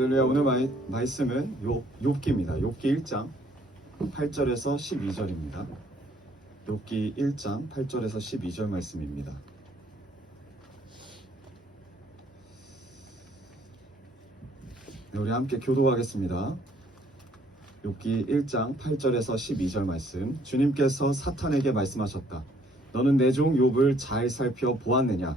할렐루야. 오늘 말씀은 욥기입니다. 욥기 1장 8절에서 12절입니다. 욥기 1장 8절에서 12절 말씀입니다. 네, 우리 함께 교도하겠습니다. 욥기 1장 8절에서 12절 말씀. 주님께서 사탄에게 말씀하셨다. 너는 내 종 욥을 잘 살펴 보았느냐?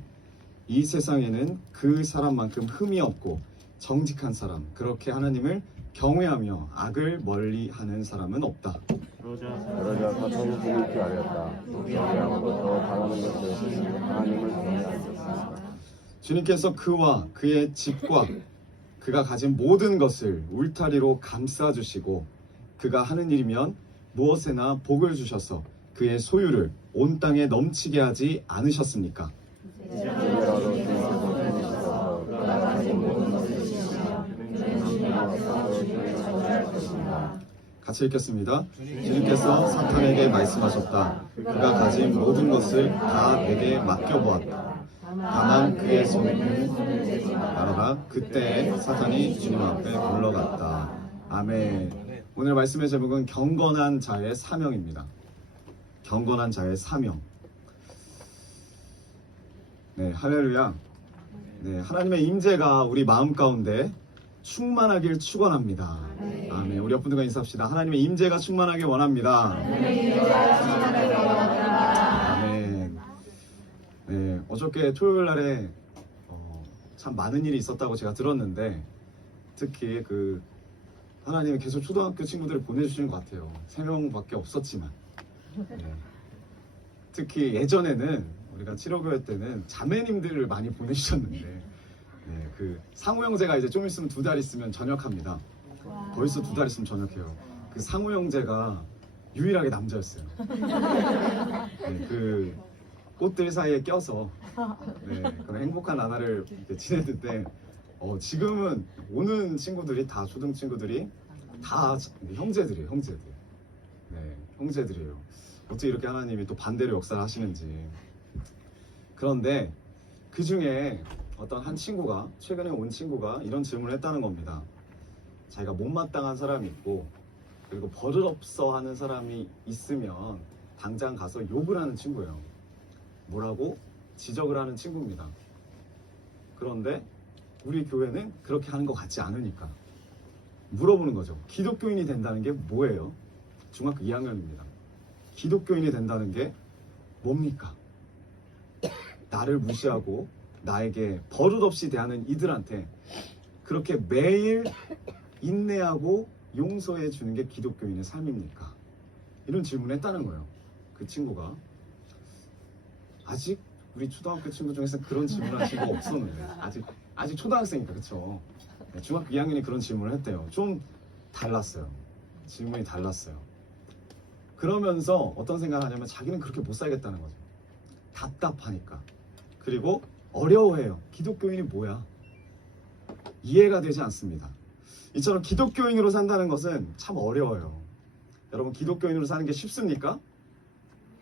이 세상에는 그 사람만큼 흠이 없고 정직한 사람, 그렇게 하나님을 경외하며 악을 멀리하는 사람은 없다. 그러자 사탄이 주님께 아뢰었다. 경외함으로써 당하는 것을 하나님을 경외하였다. 주님께서 그와 그의 집과 그가 가진 모든 것을 울타리로 감싸주시고 그가 하는 일이면 무엇에나 복을 주셔서 그의 소유를 온 땅에 넘치게 하지 않으셨습니까? 이제라도 주님께서 주시셔서 그가 가진 모든 것을 주시며 그는 주님과 싸우기를 저주할 것입니다. 같이 읽겠습니다. 주님께서 사탄에게 말씀하셨다. 그가 가진 모든 것을 다 내게 맡겨보았다. 다만 그의 손을 말하라. 그때 사탄이 주님 앞에 물러갔다. 아멘. 오늘 말씀의 제목은 경건한 자의 사명입니다. 경건한 자의 사명. 네, 할렐루야. 네, 하나님의 임재가 우리 마음 가운데 충만하길 축원합니다. 아멘. 우리 옆분들과 인사합시다. 하나님의 임재가 충만하길 원합니다. 아멘. 네, 어저께 토요일 날에 참 많은 일이 있었다고 제가 들었는데 특히 하나님이 계속 초등학교 친구들을 보내주시는 것 같아요. 3명밖에 없었지만 네. 특히 예전에는 우리가 7호교회 때는 자매님들을 많이 보내주셨는데 네, 상우 형제가 이제 좀 있으면 2달 있으면 전역합니다. 벌써 2달 있으면 전역해요. 상우 형제가 유일하게 남자였어요. 네, 꽃들 사이에 껴서 네, 그런 행복한 나날을 지냈는데 지금은 오는 친구들이 다 초등 친구들이 다 형제들이에요. 네, 형제들이에요. 어떻게 이렇게 하나님이 또 반대로 역사를 하시는지. 그런데 그 중에 어떤 한 친구가 최근에 온 친구가 이런 질문을 했다는 겁니다. 자기가 못마땅한 사람이 있고 그리고 버릇없어 하는 사람이 있으면 당장 가서 욕을 하는 친구예요. 뭐라고? 지적을 하는 친구입니다. 그런데 우리 교회는 그렇게 하는 것 같지 않으니까 물어보는 거죠. 기독교인이 된다는 게 뭐예요? 중학교 2학년입니다. 기독교인이 된다는 게 뭡니까? 나를 무시하고 나에게 버릇없이 대하는 이들한테 그렇게 매일 인내하고 용서해 주는 게 기독교인의 삶입니까? 이런 질문을 했다는 거예요. 그 친구가. 아직 우리 초등학교 친구 중에서 그런 질문을 한 친구가 없었는데 아직 초등학생이니까 그쵸? 네, 중학교 2학년이 그런 질문을 했대요. 좀 달랐어요. 질문이 달랐어요. 그러면서 어떤 생각을 하냐면 자기는 그렇게 못 살겠다는 거죠. 답답하니까. 그리고 어려워해요. 기독교인이 뭐야? 이해가 되지 않습니다. 이처럼 기독교인으로 산다는 것은 참 어려워요. 여러분, 기독교인으로 사는 게 쉽습니까?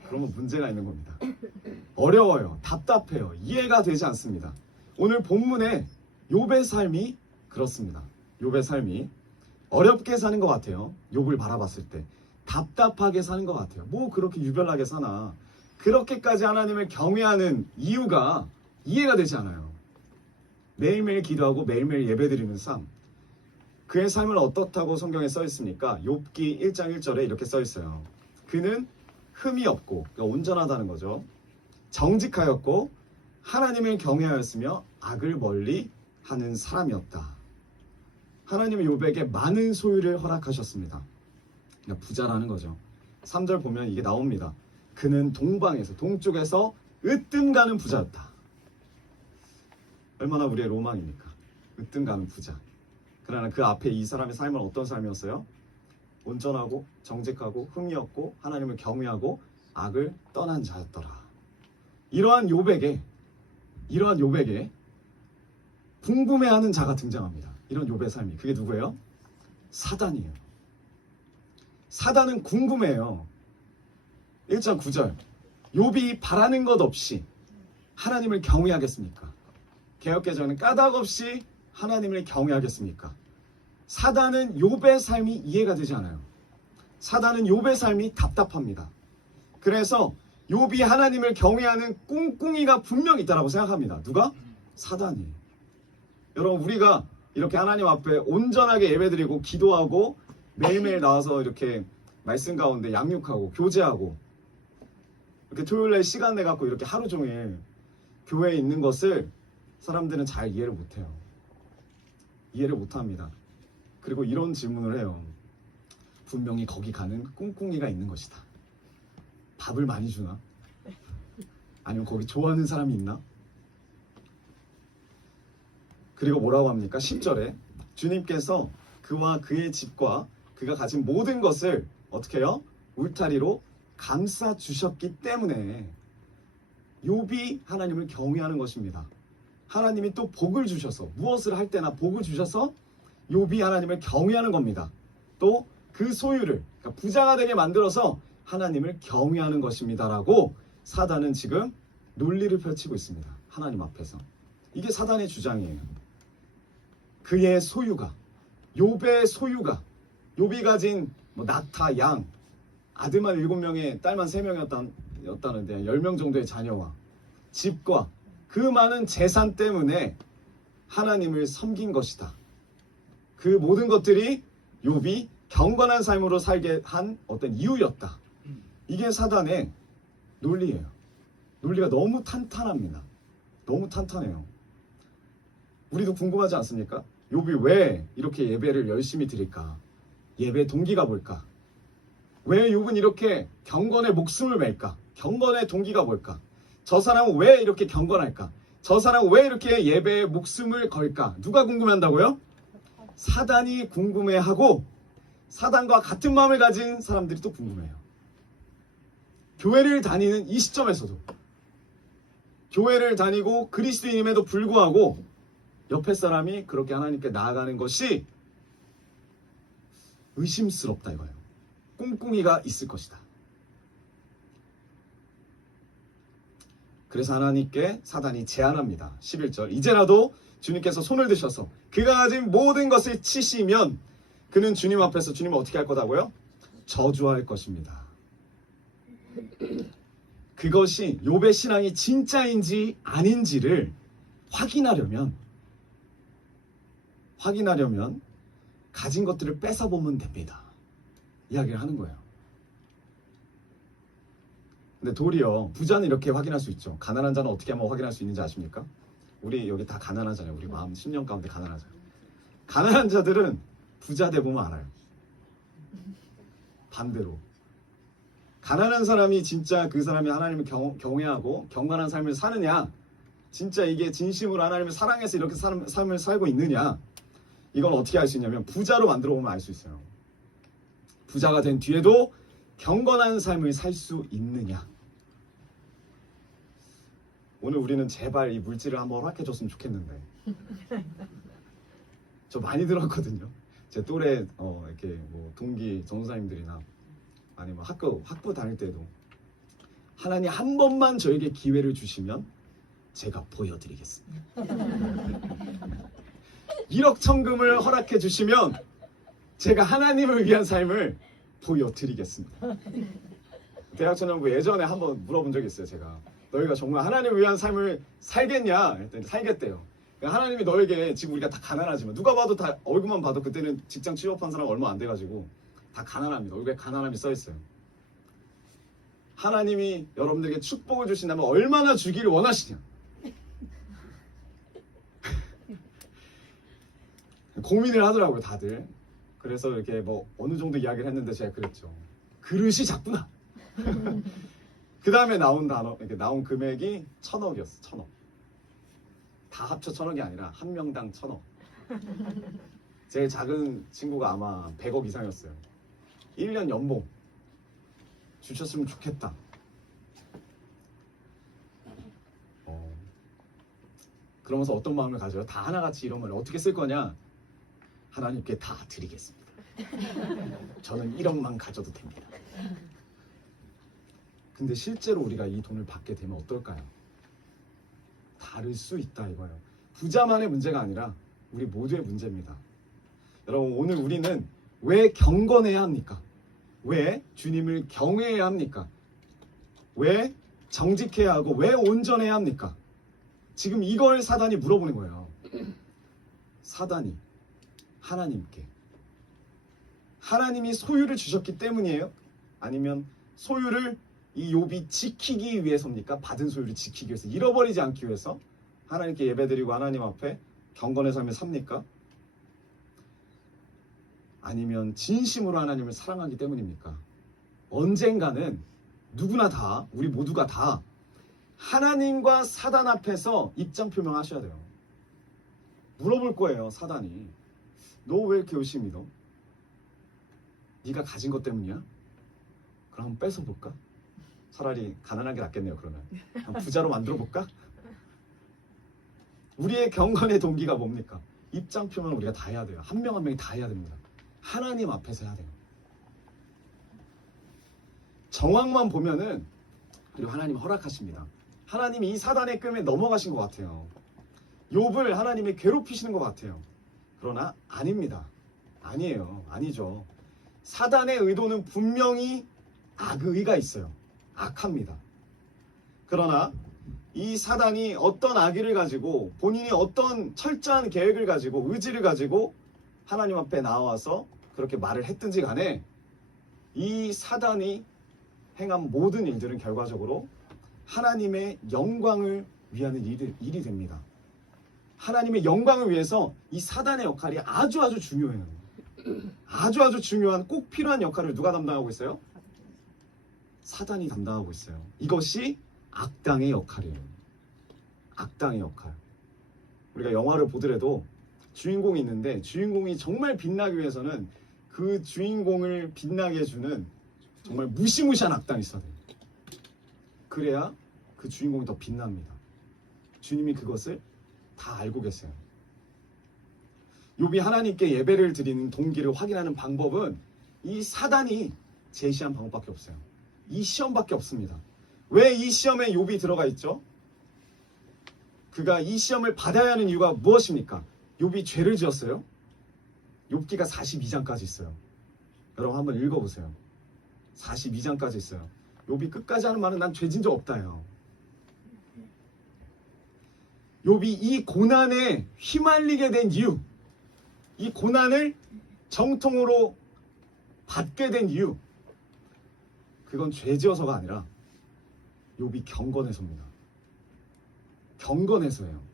그러면 문제가 있는 겁니다. 어려워요. 답답해요. 이해가 되지 않습니다. 오늘 본문에 욥의 삶이 그렇습니다. 욥의 삶이 어렵게 사는 것 같아요. 욥을 바라봤을 때 답답하게 사는 것 같아요. 뭐 그렇게 유별나게 사나. 그렇게까지 하나님을 경외하는 이유가 이해가 되지 않아요. 매일매일 기도하고 매일매일 예배드리는 삶. 그의 삶은 어떻다고 성경에 써 있습니까? 욥기 1장 1절에 이렇게 써 있어요. 그는 흠이 없고, 그러니까 온전하다는 거죠. 정직하였고 하나님을 경외하였으며 악을 멀리 하는 사람이었다. 하나님은 욥에게 많은 소유를 허락하셨습니다. 그러니까 부자라는 거죠. 3절 보면 이게 나옵니다. 그는 동쪽에서 으뜸 가는 부자였다. 얼마나 우리의 로망입니까? 으뜸 가는 부자. 그러나 그 앞에 이 사람의 삶은 어떤 삶이었어요? 온전하고 정직하고 흠이 없고 하나님을 경외하고 악을 떠난 자였더라. 이러한 욥에게 궁금해하는 자가 등장합니다. 이런 욥의 삶이. 그게 누구예요? 사단이에요. 사단은 궁금해요. 1장 9절. 욥이 바라는 것 없이 하나님을 경외하겠습니까? 개역개정은 까닭 없이 하나님을 경외하겠습니까? 사단은 욥의 삶이 이해가 되지 않아요. 사단은 욥의 삶이 답답합니다. 그래서 욥이 하나님을 경외하는 꿍꿍이가 분명히 있다고 생각합니다. 누가? 사단이. 여러분, 우리가 이렇게 하나님 앞에 온전하게 예배드리고 기도하고 매일매일 나와서 이렇게 말씀 가운데 양육하고 교제하고 이렇게 토요일날 시간 내갖고 이렇게 하루 종일 교회에 있는 것을 사람들은 잘 이해를 못해요. 이해를 못합니다. 그리고 이런 질문을 해요. 분명히 거기 가는 꿍꿍이가 있는 것이다. 밥을 많이 주나? 아니면 거기 좋아하는 사람이 있나? 그리고 뭐라고 합니까? 10절에 주님께서 그와 그의 집과 그가 가진 모든 것을 어떻게 해요? 울타리로 감싸 주셨기 때문에 욥이 하나님을 경외하는 것입니다. 하나님이 또 복을 주셔서 무엇을 할 때나 복을 주셔서 욥이 하나님을 경외하는 겁니다. 또 그 소유를 그러니까 부자가 되게 만들어서 하나님을 경외하는 것입니다라고 사단은 지금 논리를 펼치고 있습니다. 하나님 앞에서. 이게 사단의 주장이에요. 그의 소유가, 욥의 소유가, 욥이 가진 낙타, 양, 아들만 7명에 딸만 3명이었다는데 10명 정도의 자녀와 집과 그 많은 재산 때문에 하나님을 섬긴 것이다. 그 모든 것들이 욥이 경건한 삶으로 살게 한 어떤 이유였다. 이게 사단의 논리예요. 논리가 너무 탄탄합니다. 너무 탄탄해요. 우리도 궁금하지 않습니까? 욥이 왜 이렇게 예배를 열심히 드릴까? 예배 동기가 뭘까? 왜 욥은 이렇게 경건에 목숨을 맬까? 경건의 동기가 뭘까? 저 사람은 왜 이렇게 경건할까? 저 사람은 왜 이렇게 예배에 목숨을 걸까? 누가 궁금해한다고요? 사단이 궁금해하고 사단과 같은 마음을 가진 사람들이 또 궁금해요. 교회를 다니는 이 시점에서도 교회를 다니고 그리스도인임에도 불구하고 옆에 사람이 그렇게 하나님께 나아가는 것이 의심스럽다 이거예요. 꿍꿍이가 있을 것이다. 그래서 하나님께 사단이 제안합니다. 11절 이제라도 주님께서 손을 드셔서 그가 가진 모든 것을 치시면 그는 주님 앞에서 주님을 어떻게 할 거다고요? 저주할 것입니다. 그것이 욥의 신앙이 진짜인지 아닌지를 확인하려면 가진 것들을 뺏어보면 됩니다. 이야기를 하는 거예요. 근데 도리어 부자는 이렇게 확인할 수 있죠. 가난한 자는 어떻게 하면 확인할 수 있는지 아십니까? 우리 여기 다 가난하잖아요. 우리 마음 10년 가운데 가난하잖아요. 가난한 자들은 부자 돼보면 알아요. 반대로 가난한 사람이 진짜 그 사람이 하나님을 경외하고 경건한 삶을 사느냐, 진짜 이게 진심으로 하나님을 사랑해서 이렇게 삶을 살고 있느냐, 이건 어떻게 알 수 있냐면 부자로 만들어 보면 알 수 있어요. 부자가 된 뒤에도 경건한 삶을 살 수 있느냐. 오늘 우리는 제발 이 물질을 한번 허락해 줬으면 좋겠는데 저 많이 들었거든요. 제 또래 이렇게 뭐 동기 전도사님들이나 아니면 학부 다닐 때도 하나님 한 번만 저에게 기회를 주시면 제가 보여드리겠습니다. 1억 천금을 허락해 주시면 제가 하나님을 위한 삶을 보여드리겠습니다. 대학천연부 예전에 한번 물어본 적이 있어요. 제가 너희가 정말 하나님을 위한 삶을 살겠냐 했더니 살겠대요. 하나님이 너에게 지금 우리가 다 가난하지만 누가 봐도 다 얼굴만 봐도 그때는 직장 취업한 사람 얼마 안 돼가지고 다 가난합니다. 얼굴에 가난함이 써있어요. 하나님이 여러분들에게 축복을 주신다면 얼마나 주기를 원하시냐. 고민을 하더라고요 다들. 그래서 이렇게 뭐 어느 정도 이야기를 했는데 제가 그랬죠. 그릇이 작구나. 그 다음에 나온 단어, 이렇게 나온 금액이 1,000억이었어. 1,000억. 다 합쳐 1,000억이 아니라 한 명당 1,000억. 제일 작은 친구가 아마 100억 이상이었어요. 1년 연봉 주셨으면 좋겠다. 그러면서 어떤 마음을 가져요? 다 하나같이 이러면 어떻게 쓸 거냐? 하나님께 다 드리겠습니다. 저는 1억만 가져도 됩니다. 근데 실제로 우리가 이 돈을 받게 되면 어떨까요? 다를 수 있다 이거예요. 부자만의 문제가 아니라 우리 모두의 문제입니다. 여러분, 오늘 우리는 왜 경건해야 합니까? 왜 주님을 경외해야 합니까? 왜 정직해야 하고 왜 온전해야 합니까? 지금 이걸 사단이 물어보는 거예요. 사단이 하나님께, 하나님이 소유를 주셨기 때문이에요? 아니면 소유를 이 욥이 지키기 위해서입니까? 받은 소유를 지키기 위해서, 잃어버리지 않기 위해서 하나님께 예배드리고 하나님 앞에 경건의 삶을 삽니까? 아니면 진심으로 하나님을 사랑하기 때문입니까? 언젠가는 누구나 다, 우리 모두가 다 하나님과 사단 앞에서 입장 표명하셔야 돼요. 물어볼 거예요, 사단이. 너 왜 이렇게 열심히 믿어? 네가 가진 것 때문이야? 그럼 한번 뺏어볼까? 차라리 가난한 게 낫겠네요. 그러면 한번 부자로 만들어볼까? 우리의 경건의 동기가 뭡니까? 입장 표명을 우리가 다 해야 돼요. 한 명 한 명이 다 해야 됩니다. 하나님 앞에서 해야 돼요. 정황만 보면은, 그리고 하나님 허락하십니다. 하나님이 이 사단의 끔에 넘어가신 것 같아요. 욥을 하나님이 괴롭히시는 것 같아요. 그러나 아닙니다. 아니에요. 아니죠. 사단의 의도는 분명히 악의가 있어요. 악합니다. 그러나 이 사단이 어떤 악의를 가지고, 본인이 어떤 철저한 계획을 가지고, 의지를 가지고 하나님 앞에 나와서 그렇게 말을 했든지 간에 이 사단이 행한 모든 일들은 결과적으로 하나님의 영광을 위하는 일이 됩니다. 하나님의 영광을 위해서 이 사단의 역할이 아주 중요해요. 아주 중요한, 꼭 필요한 역할을 누가 담당하고 있어요? 사단이 담당하고 있어요. 이것이 악당의 역할이에요. 악당의 역할. 우리가 영화를 보더라도 주인공이 있는데, 주인공이 정말 빛나기 위해서는 그 주인공을 빛나게 해주는 정말 무시무시한 악당이 있어야 돼요. 그래야 그 주인공이 더 빛납니다. 주님이 그것을 다 알고 계세요. 욥이 하나님께 예배를 드리는 동기를 확인하는 방법은 이 사단이 제시한 방법밖에 없어요. 이 시험밖에 없습니다. 왜 이 시험에 욥이 들어가 있죠? 그가 이 시험을 받아야 하는 이유가 무엇입니까? 욥이 죄를 지었어요? 욥기가 42장까지 있어요. 여러분 한번 읽어보세요. 42장까지 있어요. 욥이 끝까지 하는 말은 난 죄진 적 없다요. 욥이 이 고난에 휘말리게 된 이유, 이 고난을 정통으로 받게 된 이유, 그건 죄지어서가 아니라 욥이 경건해서입니다. 경건해서예요.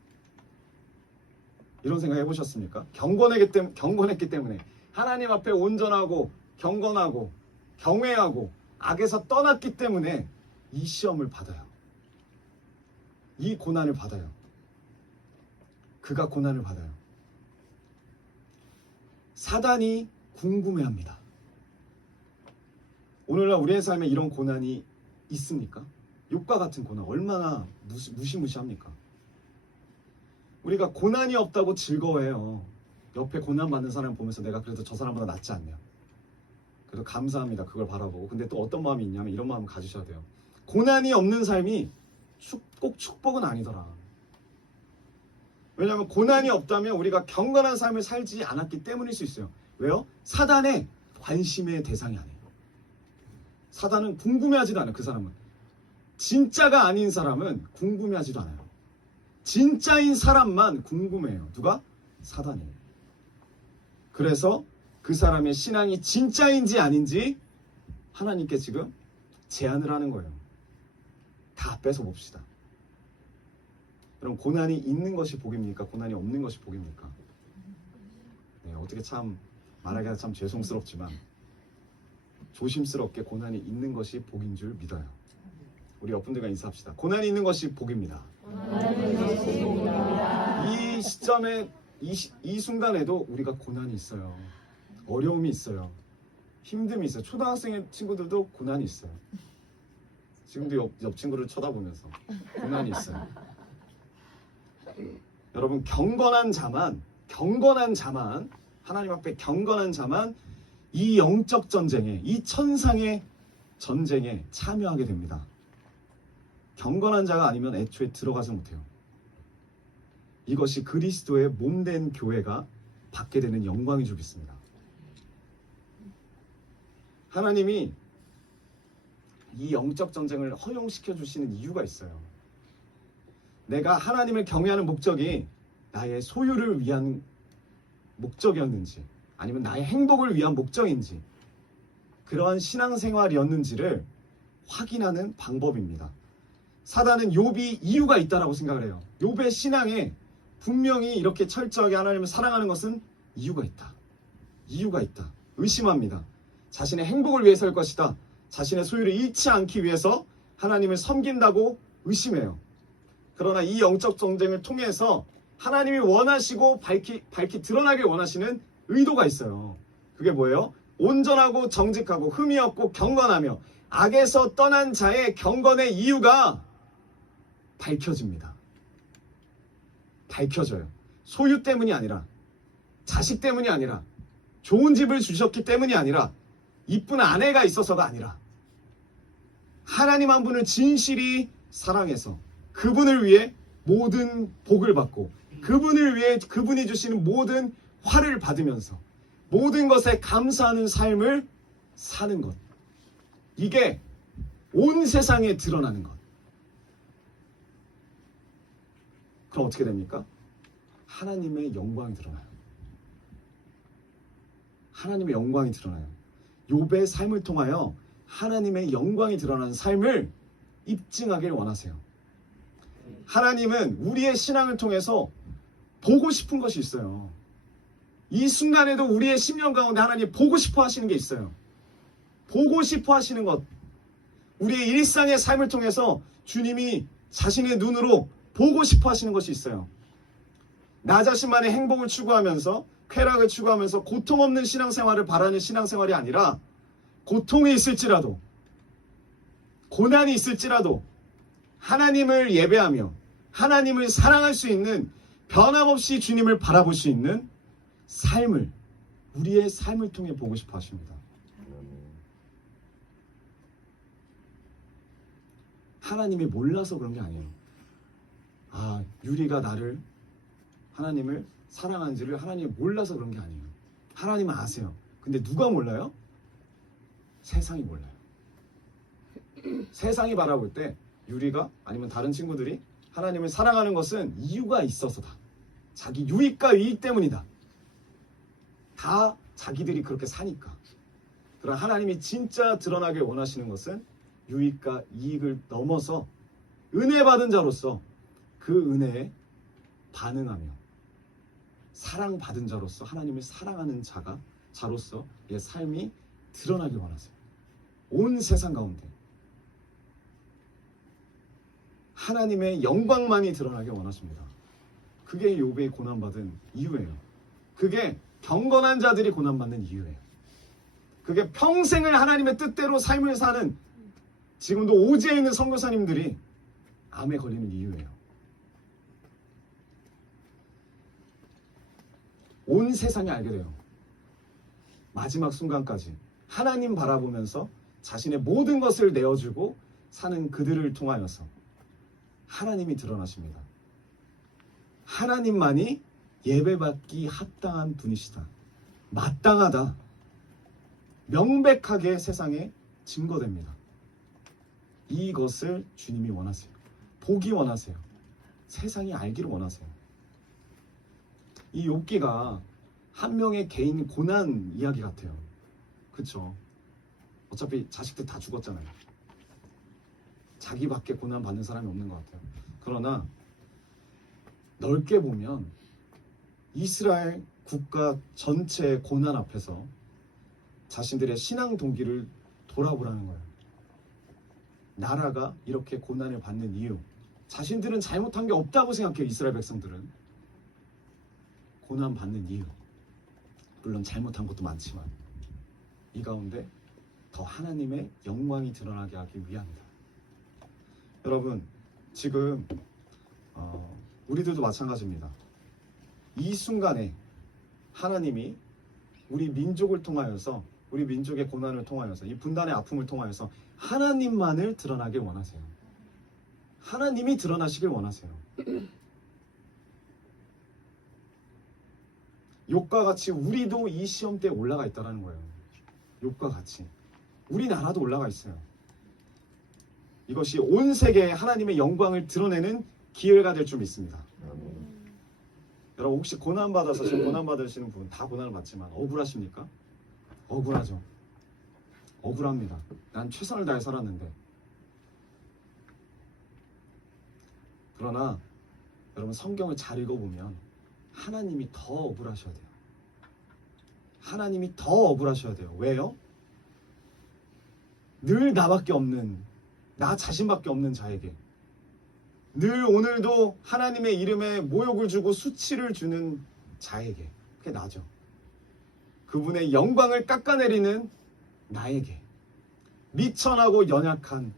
이런 생각 해보셨습니까? 경건했기 때문에, 하나님 앞에 온전하고 경건하고 경외하고 악에서 떠났기 때문에 이 시험을 받아요. 이 고난을 받아요. 그가 고난을 받아요. 사단이 궁금해합니다. 오늘날 우리의 삶에 이런 고난이 있습니까? 욥과 같은 고난, 얼마나 무시무시합니까? 우리가 고난이 없다고 즐거워해요. 옆에 고난 받는 사람 보면서 내가 그래도 저 사람보다 낫지 않냐, 그래도 감사합니다. 그걸 바라보고. 근데 또 어떤 마음이 있냐면 이런 마음 가지셔야 돼요. 고난이 없는 삶이 꼭 축복은 아니더라. 왜냐하면 고난이 없다면 우리가 경건한 삶을 살지 않았기 때문일 수 있어요. 왜요? 사단의 관심의 대상이 아니에요. 사단은 궁금해하지도 않아요. 그 사람은, 진짜가 아닌 사람은 궁금해하지도 않아요. 진짜인 사람만 궁금해요. 누가? 사단이에요. 그래서 그 사람의 신앙이 진짜인지 아닌지 하나님께 지금 제안을 하는 거예요. 다 뺏어봅시다. 그럼 고난이 있는 것이 복입니까? 고난이 없는 것이 복입니까? 네, 어떻게 참 말하기가 참 죄송스럽지만 조심스럽게 고난이 있는 것이 복인 줄 믿어요. 우리 옆분들과 인사합시다. 고난이 있는 것이 복입니다. 이 시점에, 이 순간에도 우리가 고난이 있어요. 어려움이 있어요. 힘듦이 있어요. 초등학생의 친구들도 고난이 있어요. 지금도 옆 친구를 쳐다보면서 고난이 있어요. 여러분, 경건한 자만, 하나님 앞에 경건한 자만 이 영적 전쟁에, 이 천상의 전쟁에 참여하게 됩니다. 경건한 자가 아니면 애초에 들어가지 못해요. 이것이 그리스도의 몸된 교회가 받게 되는 영광이 좀 있습니다. 하나님이 이 영적 전쟁을 허용시켜 주시는 이유가 있어요. 내가 하나님을 경외하는 목적이 나의 소유를 위한 목적이었는지 아니면 나의 행복을 위한 목적인지 그러한 신앙생활이었는지를 확인하는 방법입니다. 사단은 욥이 이유가 있다라고 생각을 해요. 욥의 신앙에 분명히 이렇게 철저하게 하나님을 사랑하는 것은 이유가 있다. 이유가 있다. 의심합니다. 자신의 행복을 위해서일 것이다. 자신의 소유를 잃지 않기 위해서 하나님을 섬긴다고 의심해요. 그러나 이 영적 전쟁을 통해서 하나님이 원하시고 밝히 드러나길 원하시는 의도가 있어요. 그게 뭐예요? 온전하고 정직하고 흠이 없고 경건하며 악에서 떠난 자의 경건의 이유가 밝혀집니다. 밝혀져요. 소유 때문이 아니라, 자식 때문이 아니라, 좋은 집을 주셨기 때문이 아니라, 이쁜 아내가 있어서가 아니라, 하나님 한 분을 진실이 사랑해서 그분을 위해 모든 복을 받고 그분을 위해 그분이 주시는 모든 화를 받으면서 모든 것에 감사하는 삶을 사는 것. 이게 온 세상에 드러나는 것. 그럼 어떻게 됩니까? 하나님의 영광이 드러나요. 하나님의 영광이 드러나요. 욥의 삶을 통하여 하나님의 영광이 드러나는 삶을 입증하길 원하세요. 하나님은 우리의 신앙을 통해서 보고 싶은 것이 있어요. 이 순간에도 우리의 심령 가운데 하나님 보고 싶어 하시는 게 있어요. 보고 싶어 하시는 것. 우리의 일상의 삶을 통해서 주님이 자신의 눈으로 보고 싶어 하시는 것이 있어요. 나 자신만의 행복을 추구하면서 쾌락을 추구하면서 고통 없는 신앙생활을 바라는 신앙생활이 아니라 고통이 있을지라도 고난이 있을지라도 하나님을 예배하며 하나님을 사랑할 수 있는 변함없이 주님을 바라볼 수 있는 삶을 우리의 삶을 통해 보고 싶어 하십니다. 하나님이 몰라서 그런 게 아니에요. 아, 유리가 나를 하나님을 사랑하는지를 하나님이 몰라서 그런 게 아니에요. 하나님은 아세요. 근데 누가 몰라요? 세상이 몰라요. 세상이 바라볼 때 유리가 아니면 다른 친구들이 하나님을 사랑하는 것은 이유가 있어서다. 자기 유익과 이익 때문이다. 다 자기들이 그렇게 사니까. 그러나 하나님이 진짜 드러나길 원하시는 것은 유익과 이익을 넘어서 은혜 받은 자로서 그 은혜에 반응하며 사랑받은 자로서 하나님을 사랑하는 자로서 의 삶이 드러나길 원하세요. 온 세상 가운데 하나님의 영광만이 드러나길 원하십니다. 그게 욥이 고난받은 이유예요. 그게 경건한 자들이 고난받는 이유예요. 그게 평생을 하나님의 뜻대로 삶을 사는 지금도 오지에 있는 선교사님들이 암에 걸리는 이유예요. 온 세상이 알게 돼요. 마지막 순간까지 하나님 바라보면서 자신의 모든 것을 내어주고 사는 그들을 통하여서 하나님이 드러나십니다. 하나님만이 예배받기 합당한 분이시다. 마땅하다. 명백하게 세상에 증거됩니다. 이것을 주님이 원하세요. 보기 원하세요. 세상이 알기를 원하세요. 이 욥기가 한 명의 개인 고난 이야기 같아요. 그쵸? 어차피 자식들 다 죽었잖아요. 자기밖에 고난 받는 사람이 없는 것 같아요. 그러나 넓게 보면 이스라엘 국가 전체의 고난 앞에서 자신들의 신앙 동기를 돌아보라는 거예요. 나라가 이렇게 고난을 받는 이유, 자신들은 잘못한 게 없다고 생각해요. 이스라엘 백성들은 고난 받는 이유, 물론 잘못한 것도 많지만 이 가운데 더 하나님의 영광이 드러나게 하기 위함이다. 여러분, 지금 우리들도 마찬가지입니다. 이 순간에 하나님이 우리 민족을 통하여서, 우리 민족의 고난을 통하여서, 이 분단의 아픔을 통하여서 하나님만을 드러나길 원하세요. 하나님이 드러나시길 원하세요. 욥과 같이 우리도 이 시험대에 올라가 있다는 거예요. 욥과 같이 우리나라도 올라가 있어요. 이것이 온 세계에 하나님의 영광을 드러내는 기회가 될 줄 믿습니다. 여러분 혹시 고난받아서 지금 고난받으시는 분 다 고난을 받지만 억울하십니까? 억울하죠. 억울합니다. 난 최선을 다해 살았는데. 그러나 여러분 성경을 잘 읽어보면 하나님이 더 억울하셔야 돼요. 하나님이 더 억울하셔야 돼요. 왜요? 늘 나밖에 없는, 나 자신밖에 없는 자에게 늘 오늘도 하나님의 이름에 모욕을 주고 수치를 주는 자에게, 그게 나죠. 그분의 영광을 깎아내리는 나에게, 미천하고 연약한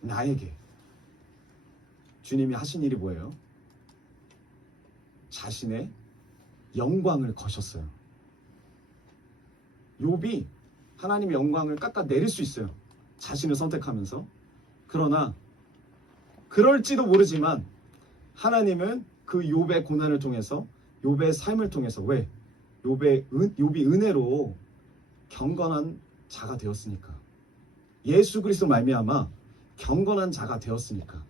나에게 주님이 하신 일이 뭐예요? 자신의 영광을 거셨어요. 욥이 하나님의 영광을 깎아내릴 수 있어요. 자신을 선택하면서. 그러나 그럴지도 모르지만 하나님은 그 욥의 고난을 통해서, 욥의 삶을 통해서, 왜? 욥이 은혜로 경건한 자가 되었으니까. 예수 그리스도 말미암아 경건한 자가 되었으니까.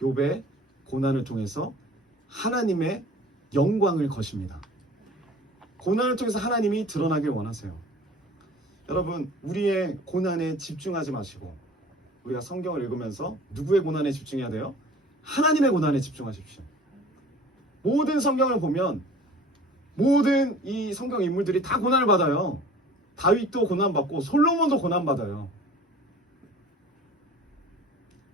욥의 고난을 통해서 하나님의 영광을 거십니다. 고난을 통해서 하나님이 드러나길 원하세요. 여러분, 우리의 고난에 집중하지 마시고 우리가 성경을 읽으면서 누구의 고난에 집중해야 돼요? 하나님의 고난에 집중하십시오. 모든 성경을 보면 모든 이 성경 인물들이 다 고난을 받아요. 다윗도 고난받고 솔로몬도 고난받아요.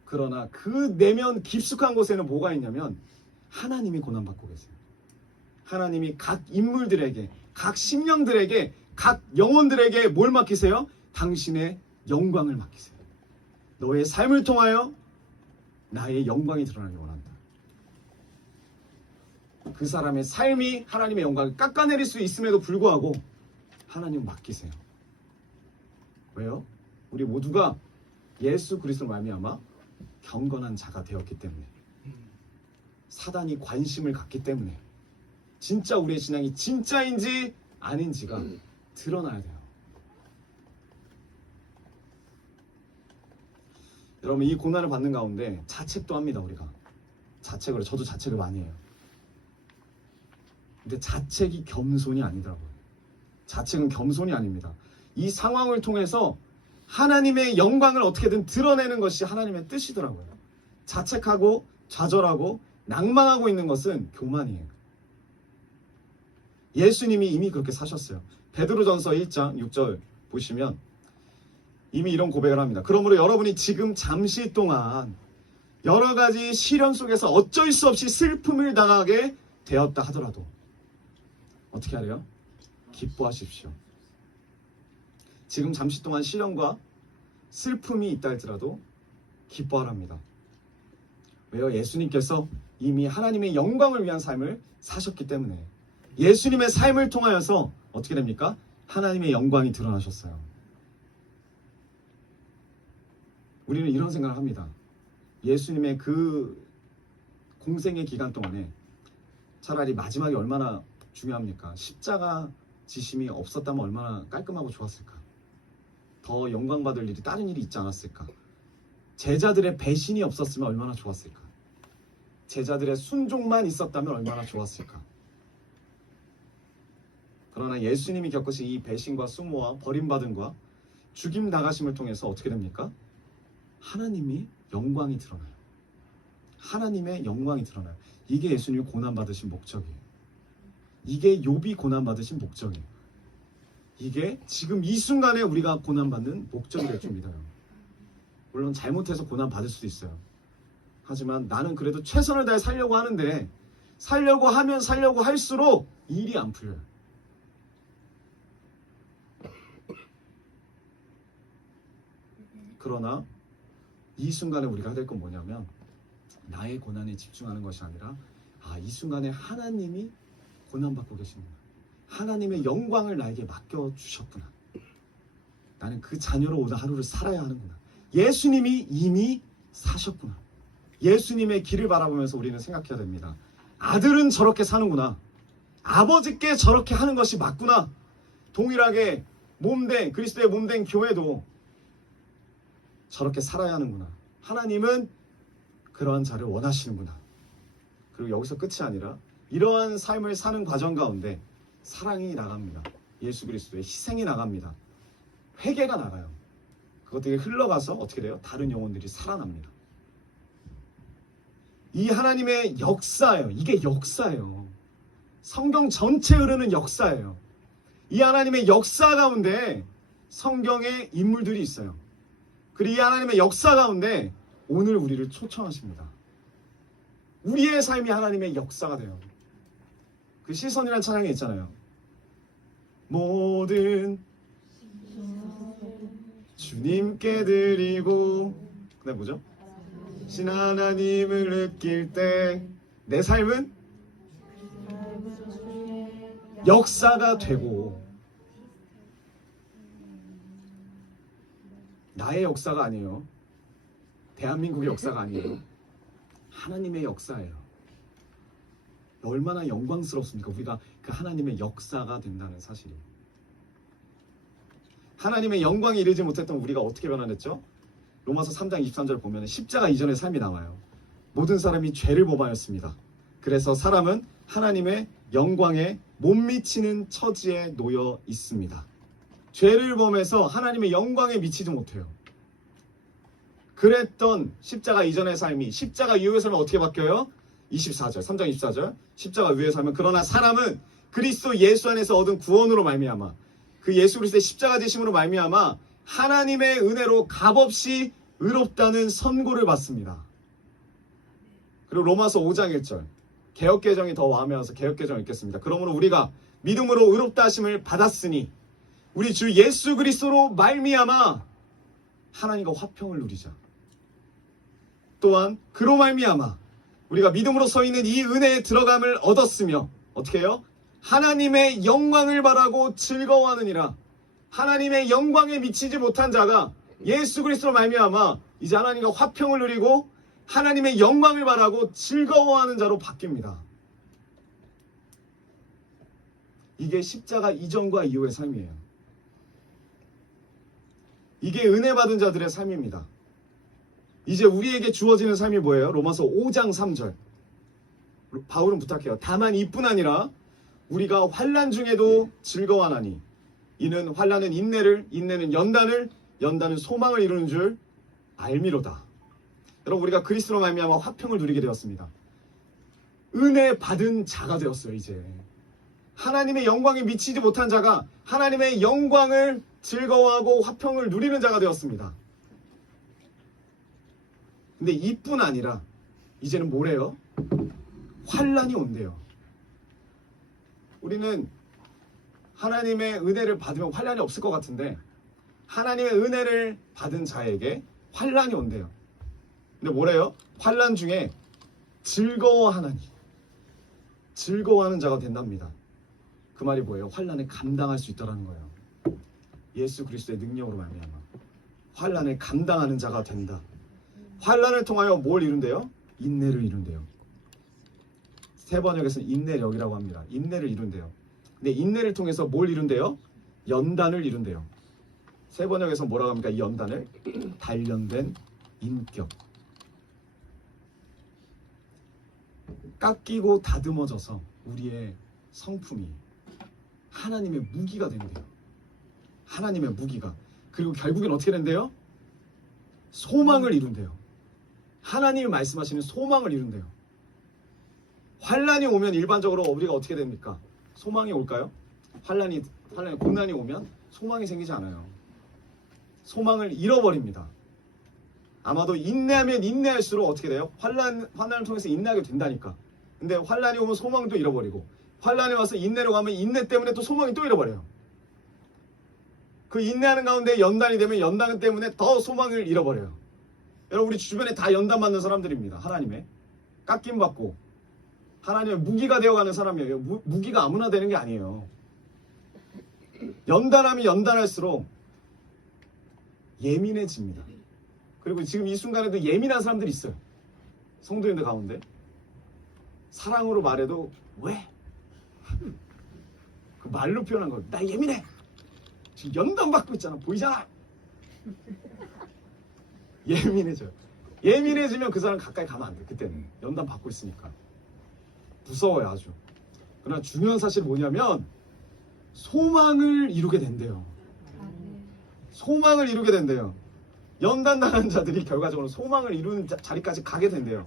그러나 그 내면 깊숙한 곳에는 뭐가 있냐면 하나님이 고난받고 계세요. 하나님이 각 인물들에게, 각 심령들에게, 각 영혼들에게 뭘 맡기세요? 당신의 영광을 맡기세요. 너의 삶을 통하여 나의 영광이 드러나길 원한다. 그 사람의 삶이 하나님의 영광을 깎아내릴 수 있음에도 불구하고 하나님 맡기세요. 왜요? 우리 모두가 예수 그리스도로 말미암아 경건한 자가 되었기 때문에, 사단이 관심을 갖기 때문에 진짜 우리의 신앙이 진짜인지 아닌지가 드러나야 돼요. 여러분, 이 고난을 받는 가운데 자책도 합니다. 우리가 자책을, 저도 자책을 많이 해요. 근데 자책이 겸손이 아니더라고요. 자책은 겸손이 아닙니다. 이 상황을 통해서 하나님의 영광을 어떻게든 드러내는 것이 하나님의 뜻이더라고요. 자책하고 좌절하고 낭망하고 있는 것은 교만이에요. 예수님이 이미 그렇게 사셨어요. 베드로전서 1장 6절 보시면 이미 이런 고백을 합니다. 그러므로 여러분이 지금 잠시 동안 여러 가지 시련 속에서 어쩔 수 없이 슬픔을 당하게 되었다 하더라도 어떻게 하래요? 기뻐하십시오. 지금 잠시 동안 시련과 슬픔이 있다 할지라도 기뻐하랍니다. 왜요? 예수님께서 이미 하나님의 영광을 위한 삶을 사셨기 때문에. 예수님의 삶을 통하여서 어떻게 됩니까? 하나님의 영광이 드러나셨어요. 우리는 이런 생각을 합니다. 예수님의 그 공생의 기간 동안에 차라리 마지막이 얼마나 중요합니까? 십자가 지심이 없었다면 얼마나 깔끔하고 좋았을까? 더 영광받을 일이, 다른 일이 있지 않았을까? 제자들의 배신이 없었으면 얼마나 좋았을까? 제자들의 순종만 있었다면 얼마나 좋았을까? 그러나 예수님이 겪으신 이 배신과 수모와 버림받음과 죽임 당하심을 통해서 어떻게 됩니까? 하나님이 영광이 드러나요. 하나님의 영광이 드러나요. 이게 예수님이 고난받으신 목적이에요. 이게 욥이 고난받으신 목적이에요. 이게 지금 이 순간에 우리가 고난받는 목적이 될 줄 믿어요. 물론 잘못해서 고난받을 수도 있어요. 하지만 나는 그래도 최선을 다해 살려고 하는데 살려고 하면 살려고 할수록 일이 안 풀려요. 그러나 이 순간에 우리가 해야 될 건 뭐냐면 나의 고난에 집중하는 것이 아니라 이 순간에 하나님이 고난받고 계시는구나. 하나님의 영광을 나에게 맡겨주셨구나. 나는 그 자녀로 오늘 하루를 살아야 하는구나. 예수님이 이미 사셨구나. 예수님의 길을 바라보면서 우리는 생각해야 됩니다. 아들은 저렇게 사는구나. 아버지께 저렇게 하는 것이 맞구나. 동일하게 그리스도의 몸된 교회도 저렇게 살아야 하는구나. 하나님은 그러한 자를 원하시는구나. 그리고 여기서 끝이 아니라 이러한 삶을 사는 과정 가운데 사랑이 나갑니다. 예수 그리스도의 희생이 나갑니다. 회개가 나가요. 그것들이 흘러가서 어떻게 돼요? 다른 영혼들이 살아납니다. 이 하나님의 역사예요. 이게 역사예요. 성경 전체에 흐르는 역사예요. 이 하나님의 역사 가운데 성경의 인물들이 있어요. 그리고 이 하나님의 역사 가운데 오늘 우리를 초청하십니다. 우리의 삶이 하나님의 역사가 돼요. 그 시선이라는 찬양에 있잖아요. 모든 주님께 드리고, 그다음 뭐죠? 신 하나님을 느낄 때 내 삶은 역사가 되고, 나의 역사가 아니에요. 대한민국의 역사가 아니에요. 하나님의 역사예요. 얼마나 영광스럽습니까? 우리가 그 하나님의 역사가 된다는 사실이. 하나님의 영광에 이르지 못했던 우리가 어떻게 변화됐죠? 로마서 3장 23절 보면 십자가 이전의 삶이 나와요. 모든 사람이 죄를 범하였습니다. 그래서 사람은 하나님의 영광에 못 미치는 처지에 놓여 있습니다. 죄를 범해서 하나님의 영광에 미치지 못해요. 그랬던 십자가 이전의 삶이 십자가 이후의 삶은 어떻게 바뀌어요? 24절, 3장 24절. 십자가 위에 살면 그러나 사람은 그리스도 예수 안에서 얻은 구원으로 말미암아 그 예수 그리스도의 십자가 되심으로 말미암아 하나님의 은혜로 값없이 의롭다는 선고를 받습니다. 그리고 로마서 5장 1절. 개역개정이 더 마음에 와서 개역개정 읽겠습니다. 그러므로 우리가 믿음으로 의롭다 하심을 받았으니 우리 주 예수 그리스도로 말미암아 하나님과 화평을 누리자. 또한 그로 말미암아 우리가 믿음으로 서 있는 이 은혜에 들어감을 얻었으며 어떻게 해요? 하나님의 영광을 바라고 즐거워하느니라. 하나님의 영광에 미치지 못한 자가 예수 그리스도로 말미암아 이제 하나님과 화평을 누리고 하나님의 영광을 바라고 즐거워하는 자로 바뀝니다. 이게 십자가 이전과 이후의 삶이에요. 이게 은혜 받은 자들의 삶입니다. 이제 우리에게 주어지는 삶이 뭐예요? 로마서 5장 3절. 바울은 부탁해요. 다만 이뿐 아니라 우리가 환난 중에도 즐거워하나니 이는 환난은 인내를, 인내는 연단을, 연단은 소망을 이루는 줄 알미로다. 여러분 우리가 그리스도로 말미암아 화평을 누리게 되었습니다. 은혜 받은 자가 되었어요. 이제 하나님의 영광에 미치지 못한 자가 하나님의 영광을 즐거워하고 화평을 누리는 자가 되었습니다. 근데 이뿐 아니라 이제는 뭐래요? 환난이 온대요. 우리는 하나님의 은혜를 받으면 환난이 없을 것 같은데 하나님의 은혜를 받은 자에게 환난이 온대요. 근데 뭐래요? 환난 중에 즐거워하나니 즐거워하는 자가 된답니다. 그 말이 뭐예요? 환난을 감당할 수 있다는 거예요. 예수 그리스도의 능력으로 말미암아 환난을 감당하는 자가 된다. 환난을 통하여 뭘 이룬대요? 인내를 이룬대요. 세 번역에서는 인내력이라고 합니다. 인내를 이룬대요. 근데 인내를 통해서 뭘 이룬대요? 연단을 이룬대요. 세 번역에서 뭐라고 합니까? 이 연단을 단련된 인격. 깎이고 다듬어져서 우리의 성품이 하나님의 무기가 된대요. 하나님의 무기가. 그리고 결국엔 어떻게 된대요? 소망을 이룬대요. 하나님이 말씀하시는 소망을 이룬대요. 환난이 오면 일반적으로 우리가 어떻게 됩니까? 소망이 올까요? 환난이 고난이 오면 소망이 생기지 않아요. 소망을 잃어버립니다. 아마도 인내하면 인내할수록 어떻게 돼요? 환난을 통해서 인내하게 된다니까. 근데 환난이 오면 소망도 잃어버리고 환난이 와서 인내로 가면 인내 때문에 또 소망이 또 잃어버려요. 그 인내하는 가운데 연단이 되면 연단 때문에 더 소망을 잃어버려요. 여러분 우리 주변에 다 연단 받는 사람들입니다. 하나님의 깎임 받고 하나님의 무기가 되어가는 사람이에요. 무기가 아무나 되는 게 아니에요. 연단하면 연단할수록 예민해집니다. 그리고 지금 이 순간에도 예민한 사람들이 있어요. 성도님들 가운데 사랑으로 말해도 왜? 말로 표현한 거예요. 나 예민해. 지금 연단 받고 있잖아. 보이잖아. 예민해져요. 예민해지면 그 사람 가까이 가면 안 돼. 그때는 연단 받고 있으니까 무서워요 아주. 그러나 중요한 사실은 뭐냐면 소망을 이루게 된대요. 소망을 이루게 된대요. 연단당한 자들이 결과적으로 소망을 이루는 자리까지 가게 된대요.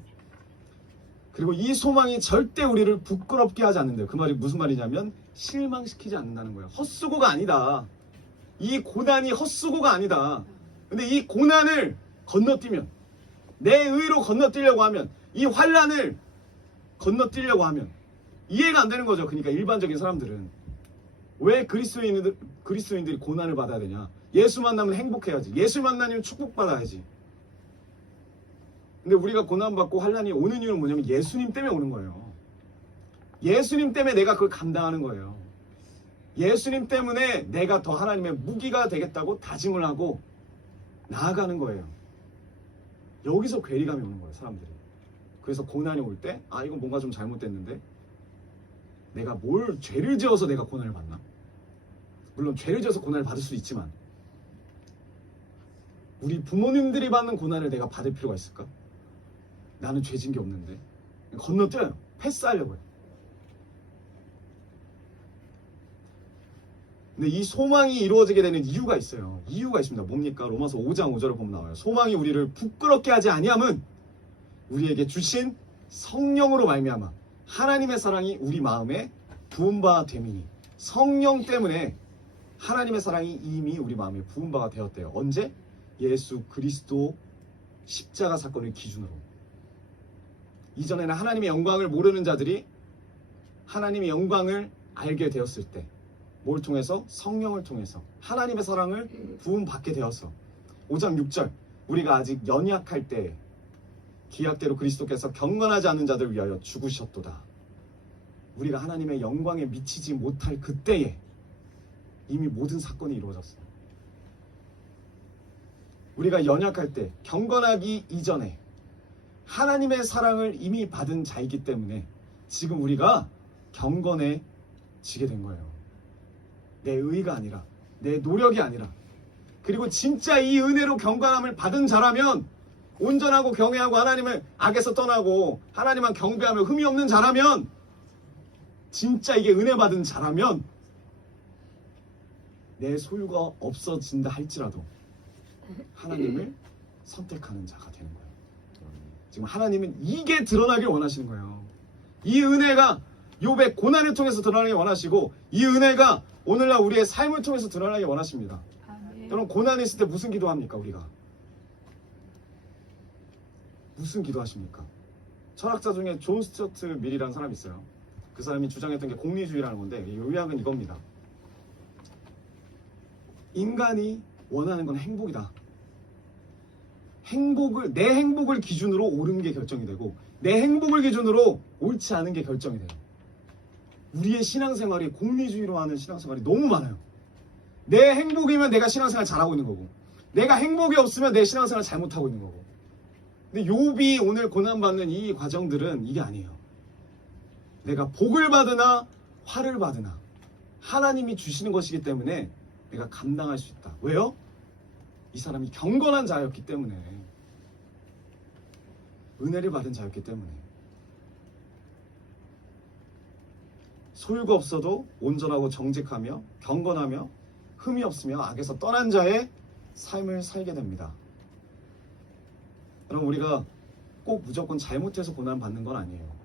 그리고 이 소망이 절대 우리를 부끄럽게 하지 않는데요. 그 말이 무슨 말이냐면 실망시키지 않는다는 거예요. 헛수고가 아니다. 이 고난이 헛수고가 아니다. 근데 이 고난을 건너뛰면, 내 의로 건너뛰려고 하면, 이 환난을 건너뛰려고 하면 이해가 안 되는 거죠. 그러니까 일반적인 사람들은 왜 그리스도인들이 고난을 받아야 되냐? 예수 만나면 행복해야지. 예수 만나면 축복받아야지. 근데 우리가 고난받고 환난이 오는 이유는 뭐냐면 예수님 때문에 오는 거예요. 예수님 때문에 내가 그걸 감당하는 거예요. 예수님 때문에 내가 더 하나님의 무기가 되겠다고 다짐을 하고 나아가는 거예요. 여기서 괴리감이 오는 거예요, 사람들이. 그래서 고난이 올 때, 아, 이건 뭔가 좀 잘못됐는데 내가 뭘 죄를 지어서 내가 고난을 받나? 물론 죄를 지어서 고난을 받을 수도 있지만 우리 부모님들이 받는 고난을 내가 받을 필요가 있을까? 나는 죄 진 게 없는데. 건너뛰어요. 패스하려고 해요. 근데 이 소망이 이루어지게 되는 이유가 있어요. 이유가 있습니다. 뭡니까? 로마서 5장 5절을 보면 나와요. 소망이 우리를 부끄럽게 하지 아니함은 우리에게 주신 성령으로 말미암아 하나님의 사랑이 우리 마음에 부은 바 됨이니. 성령 때문에 하나님의 사랑이 이미 우리 마음에 부은 바가 되었대요. 언제? 예수 그리스도 십자가 사건을 기준으로. 이전에는 하나님의 영광을 모르는 자들이 하나님의 영광을 알게 되었을 때 뭘 통해서? 성령을 통해서 하나님의 사랑을 부음 받게 되었어. 5장 6절 우리가 아직 연약할 때 기약대로 그리스도께서 경건하지 않는 자들을 위하여 죽으셨도다. 우리가 하나님의 영광에 미치지 못할 그때에 이미 모든 사건이 이루어졌어요. 우리가 연약할 때 경건하기 이전에 하나님의 사랑을 이미 받은 자이기 때문에 지금 우리가 경건해지게 된 거예요. 내 의가 아니라 내 노력이 아니라. 그리고 진짜 이 은혜로 경건함을 받은 자라면 온전하고 경외하고 하나님을 악에서 떠나고 하나님만 경배하며 흠이 없는 자라면 진짜 이게 은혜 받은 자라면 내 소유가 없어진다 할지라도 하나님을 선택하는 자가 되는 거예요. 지금 하나님은 이게 드러나길 원하시는 거예요. 이 은혜가 욥의 고난을 통해서 드러나길 원하시고 이 은혜가 오늘날 우리의 삶을 통해서 드러나길 원하십니다. 여러분 고난이 있을 때 무슨 기도합니까? 우리가 무슨 기도하십니까? 철학자 중에 존 스튜어트 밀이라는 사람이 있어요. 그 사람이 주장했던 게 공리주의라는 건데 요약은 이겁니다. 인간이 원하는 건 행복이다. 내 행복을 기준으로 옳은 게 결정이 되고 내 행복을 기준으로 옳지 않은 게 결정이 돼요. 우리의 신앙생활이 공리주의로 하는 신앙생활이 너무 많아요. 내 행복이면 내가 신앙생활 잘하고 있는 거고 내가 행복이 없으면 내 신앙생활 잘못하고 있는 거고. 근데 욥이 오늘 고난받는 이 과정들은 이게 아니에요. 내가 복을 받으나 화를 받으나 하나님이 주시는 것이기 때문에 내가 감당할 수 있다. 왜요? 이 사람이 경건한 자였기 때문에, 은혜를 받은 자였기 때문에. 소유가 없어도 온전하고 정직하며 경건하며 흠이 없으며 악에서 떠난 자의 삶을 살게 됩니다. 여러분 우리가 꼭 무조건 잘못해서 고난받는 건 아니에요.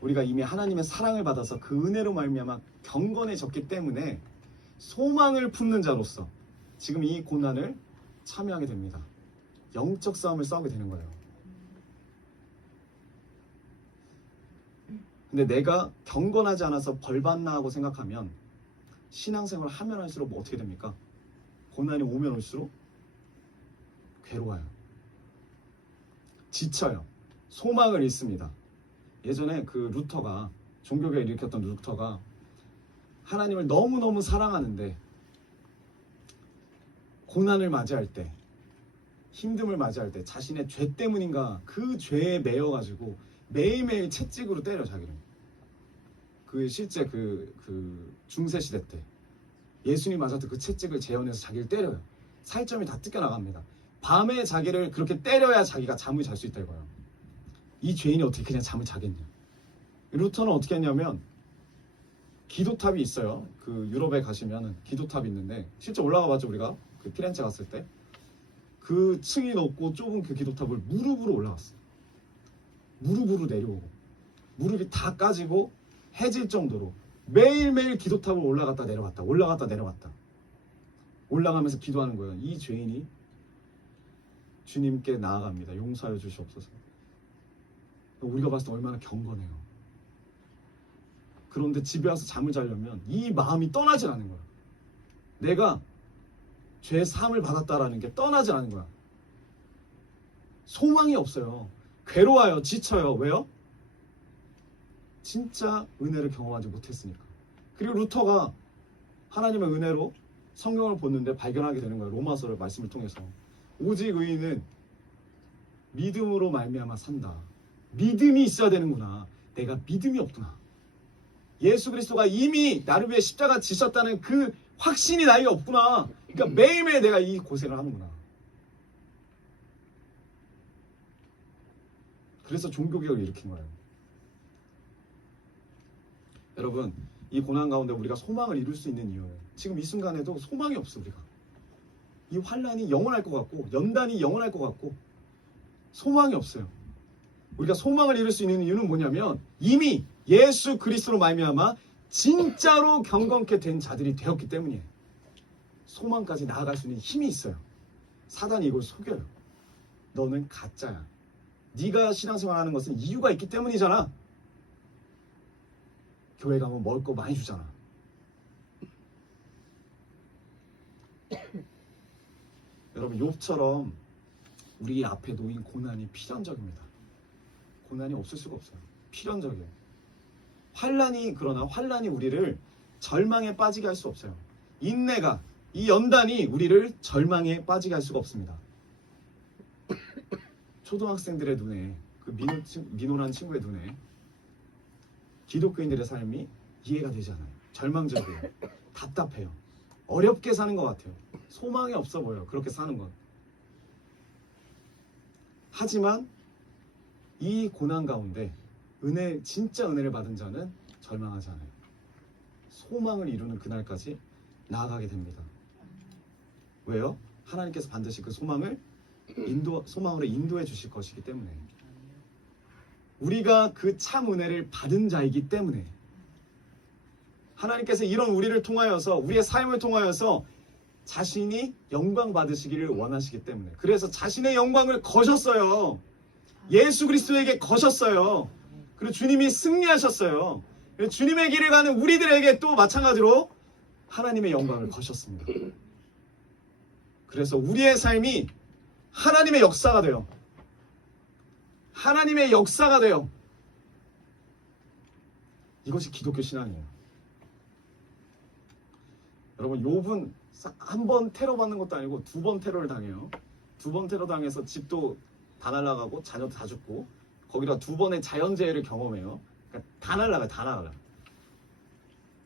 우리가 이미 하나님의 사랑을 받아서 그 은혜로 말미암아 경건해졌기 때문에 소망을 품는 자로서 지금 이 고난을 참여하게 됩니다. 영적 싸움을 싸우게 되는 거예요. 근데 내가 경건하지 않아서 벌받나 하고 생각하면 신앙생활을 하면 할수록 뭐 어떻게 됩니까? 고난이 오면 올수록 괴로워요. 지쳐요. 소망을 잃습니다. 예전에 그 루터가, 종교개혁을 일으켰던 루터가 하나님을 너무너무 사랑하는데 고난을 맞이할 때, 힘듦을 맞이할 때 자신의 죄 때문인가 그 죄에 매여가지고 매일매일 채찍으로 때려 자기를. 그 실제 중세 시대 때 예수님 맞았던 그 채찍을 재현해서 자기를 때려요. 살점이 다 뜯겨 나갑니다. 밤에 자기를 그렇게 때려야 자기가 잠을 잘 수 있다 이거예요. 이 죄인이 어떻게 그냥 잠을 자겠냐. 루터는 어떻게 했냐면 기도탑이 있어요. 그 유럽에 가시면 기도탑이 있는데 실제 올라가 봤죠. 우리가 그 피렌체 갔을 때 그 층이 높고 좁은 그 기도탑을 무릎으로 올라갔어요. 무릎으로 내려오고 무릎이 다 까지고 해질 정도로 매일매일 기도탑을 올라갔다 내려갔다 올라갔다 내려갔다 올라가면서 기도하는 거예요. 이 죄인이 주님께 나아갑니다. 용서하여 주시옵소서. 우리가 봤을 때 얼마나 경건해요. 그런데 집에 와서 잠을 자려면 이 마음이 떠나질 않는 거야. 내가 죄 사함을 받았다라는 게 떠나질 않는 거야. 소망이 없어요. 괴로워요. 지쳐요. 왜요? 진짜 은혜를 경험하지 못했으니까. 그리고 루터가 하나님의 은혜로 성경을 보는데 발견하게 되는 거예요. 로마서를 말씀을 통해서. 오직 의인은 믿음으로 말미암아 산다. 믿음이 있어야 되는구나. 내가 믿음이 없구나. 예수 그리스도가 이미 나를 위해 십자가 지셨다는 그 확신이 나에게 없구나. 그러니까 매일매일 내가 이 고생을 하는구나. 그래서 종교개혁을 일으킨 거예요. 여러분, 이 고난 가운데 우리가 소망을 이룰 수 있는 이유는 지금 이 순간에도 소망이 없어. 우리가 이 환란이 영원할 것 같고 연단이 영원할 것 같고 소망이 없어요. 우리가 소망을 이룰 수 있는 이유는 뭐냐면 이미 예수 그리스도로 말미암아 진짜로 경건케 된 자들이 되었기 때문이에요. 소망까지 나아갈 수 있는 힘이 있어요. 사단이 이걸 속여요. 너는 가짜야. 네가 신앙생활하는 것은 이유가 있기 때문이잖아. 교회 가면 먹을 거 많이 주잖아. 여러분, 욥처럼 우리 앞에 놓인 고난이 필연적입니다. 고난이 없을 수가 없어요. 필연적이에요. 그러나 환란이 우리를 절망에 빠지게 할 수 없어요. 인내가, 이 연단이 우리를 절망에 빠지게 할 수가 없습니다. 초등학생들의 눈에, 그 민호라는 친구의 눈에 기독교인들의 삶이 이해가 되지 않아요. 절망적이에요. 답답해요. 어렵게 사는 것 같아요. 소망이 없어 보여요. 그렇게 사는 건. 하지만 이 고난 가운데 진짜 은혜를 받은 자는 절망하지 않아요. 소망을 이루는 그날까지 나아가게 됩니다. 왜요? 하나님께서 반드시 그 소망으로 인도해 주실 것이기 때문에. 우리가 그 참 은혜를 받은 자이기 때문에. 하나님께서 이런 우리를 통하여서, 우리의 삶을 통하여서 자신이 영광 받으시기를 원하시기 때문에. 그래서 자신의 영광을 거셨어요. 예수 그리스도에게 거셨어요. 그리고 주님이 승리하셨어요. 주님의 길을 가는 우리들에게 또 마찬가지로 하나님의 영광을 거셨습니다. 그래서 우리의 삶이 하나님의 역사가 돼요. 하나님의 역사가 돼요. 이것이 기독교 신앙이에요. 여러분, 욥은 한 번 테러 받는 것도 아니고 2번 테러를 당해요. 2번 테러 당해서 집도 다 날아가고 자녀도 다 죽고 거기다 2번의 자연재해를 경험해요. 그러니까 다 날아가요.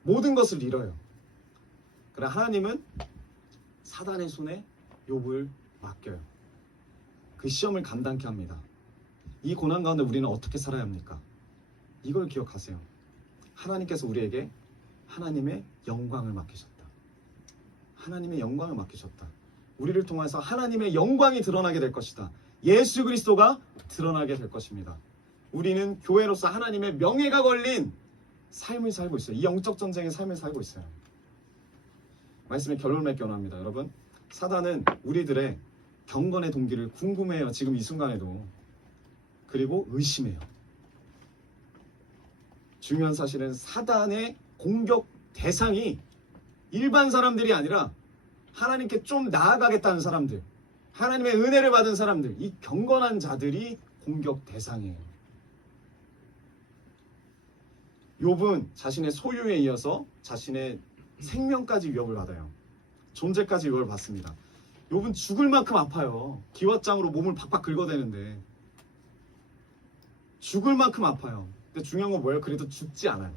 모든 것을 잃어요. 그러나 하나님은 사단의 손에 욥을 맡겨요. 그 시험을 감당케 합니다. 이 고난 가운데 우리는 어떻게 살아야 합니까? 이걸 기억하세요. 하나님께서 우리에게 하나님의 영광을 맡기셨다. 하나님의 영광을 맡기셨다. 우리를 통해서 하나님의 영광이 드러나게 될 것이다. 예수 그리스도가 드러나게 될 것입니다. 우리는 교회로서 하나님의 명예가 걸린 삶을 살고 있어요. 이 영적 전쟁의 삶을 살고 있어요. 말씀의 결론을 맺기 원합니다. 여러분, 사단은 우리들의 경건의 동기를 궁금해요. 지금 이 순간에도. 그리고 의심해요. 중요한 사실은 사단의 공격 대상이 일반 사람들이 아니라 하나님께 좀 나아가겠다는 사람들, 하나님의 은혜를 받은 사람들, 이 경건한 자들이 공격 대상이에요. 욥은 자신의 소유에 이어서 자신의 생명까지 위협을 받아요. 존재까지 위협을 받습니다. 욥은 죽을 만큼 아파요. 기왓장으로 몸을 박박 긁어대는데 죽을 만큼 아파요. 근데 중요한 건 뭐예요? 그래도 죽지 않아요.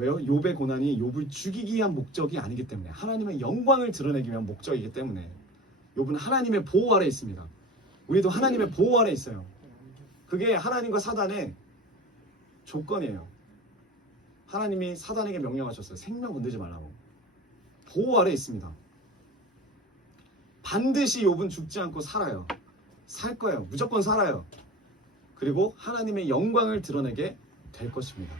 왜요? 욥의 고난이 욥을 죽이기 위한 목적이 아니기 때문에, 하나님의 영광을 드러내기 위한 목적이기 때문에 욥은 하나님의 보호 아래 있습니다. 우리도 하나님의 보호 아래 있어요. 그게 하나님과 사단의 조건이에요. 하나님이 사단에게 명령하셨어요. 생명 건드지 말라고. 보호 아래 있습니다. 반드시 욥은 죽지 않고 살아요. 살 거예요. 무조건 살아요. 그리고 하나님의 영광을 드러내게 될 것입니다.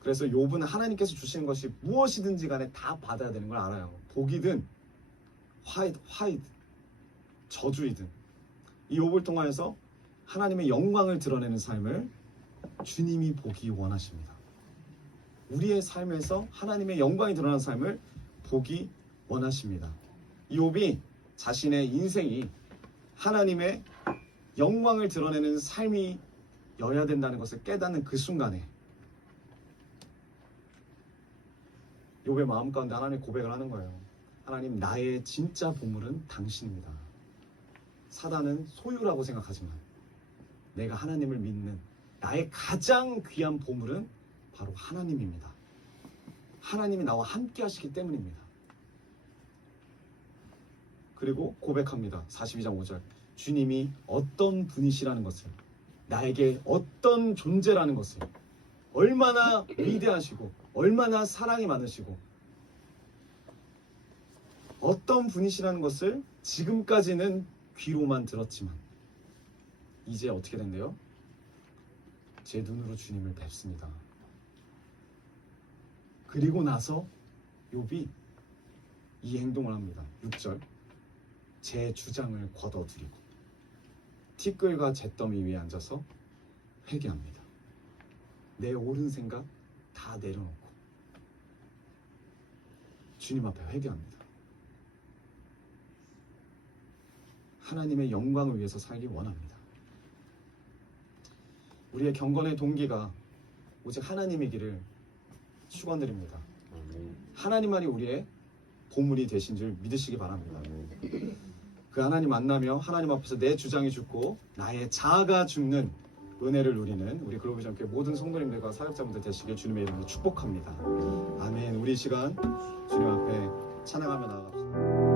그래서 욥은 하나님께서 주시는 것이 무엇이든지 간에 다 받아야 되는 걸 알아요. 복이든 화이든 저주이든 이 욥을 통하여서 하나님의 영광을 드러내는 삶을 주님이 보기 원하십니다. 우리의 삶에서 하나님의 영광이 드러나는 삶을 보기 원하십니다. 이 욥이 자신의 인생이 하나님의 영광을 드러내는 삶이여야 된다는 것을 깨닫는 그 순간에 욥의 마음 가운데 하나님 고백을 하는 거예요. 하나님, 나의 진짜 보물은 당신입니다. 사단은 소유라고 생각하지만 내가 하나님을 믿는 나의 가장 귀한 보물은 바로 하나님입니다. 하나님이 나와 함께 하시기 때문입니다. 그리고 고백합니다. 42장 5절. 주님이 어떤 분이시라는 것을, 나에게 어떤 존재라는 것을, 얼마나 위대하시고 얼마나 사랑이 많으시고 어떤 분이시라는 것을 지금까지는 귀로만 들었지만 이제 어떻게 된대요? 제 눈으로 주님을 뵙습니다. 그리고 나서 욥이 이 행동을 합니다. 6절. 제 주장을 걷어들이고 티끌과 잿더미 위에 앉아서 회개합니다. 내 옳은 생각 다 내려놓고 주님 앞에 회개합니다. 하나님의 영광을 위해서 살기 원합니다. 우리의 경건의 동기가 오직 하나님이기를 축원드립니다. 하나님만이 우리의 보물이 되신 줄 믿으시기 바랍니다. 그 하나님 만나며 하나님 앞에서 내 주장이 죽고 나의 자아가 죽는 은혜를 누리는 우리 글로비전교회 모든 성도님들과 사역자분들 되시길 주님의 이름으로 축복합니다. 아멘. 우리 이 시간 주님 앞에 찬양하며 나아갑시다.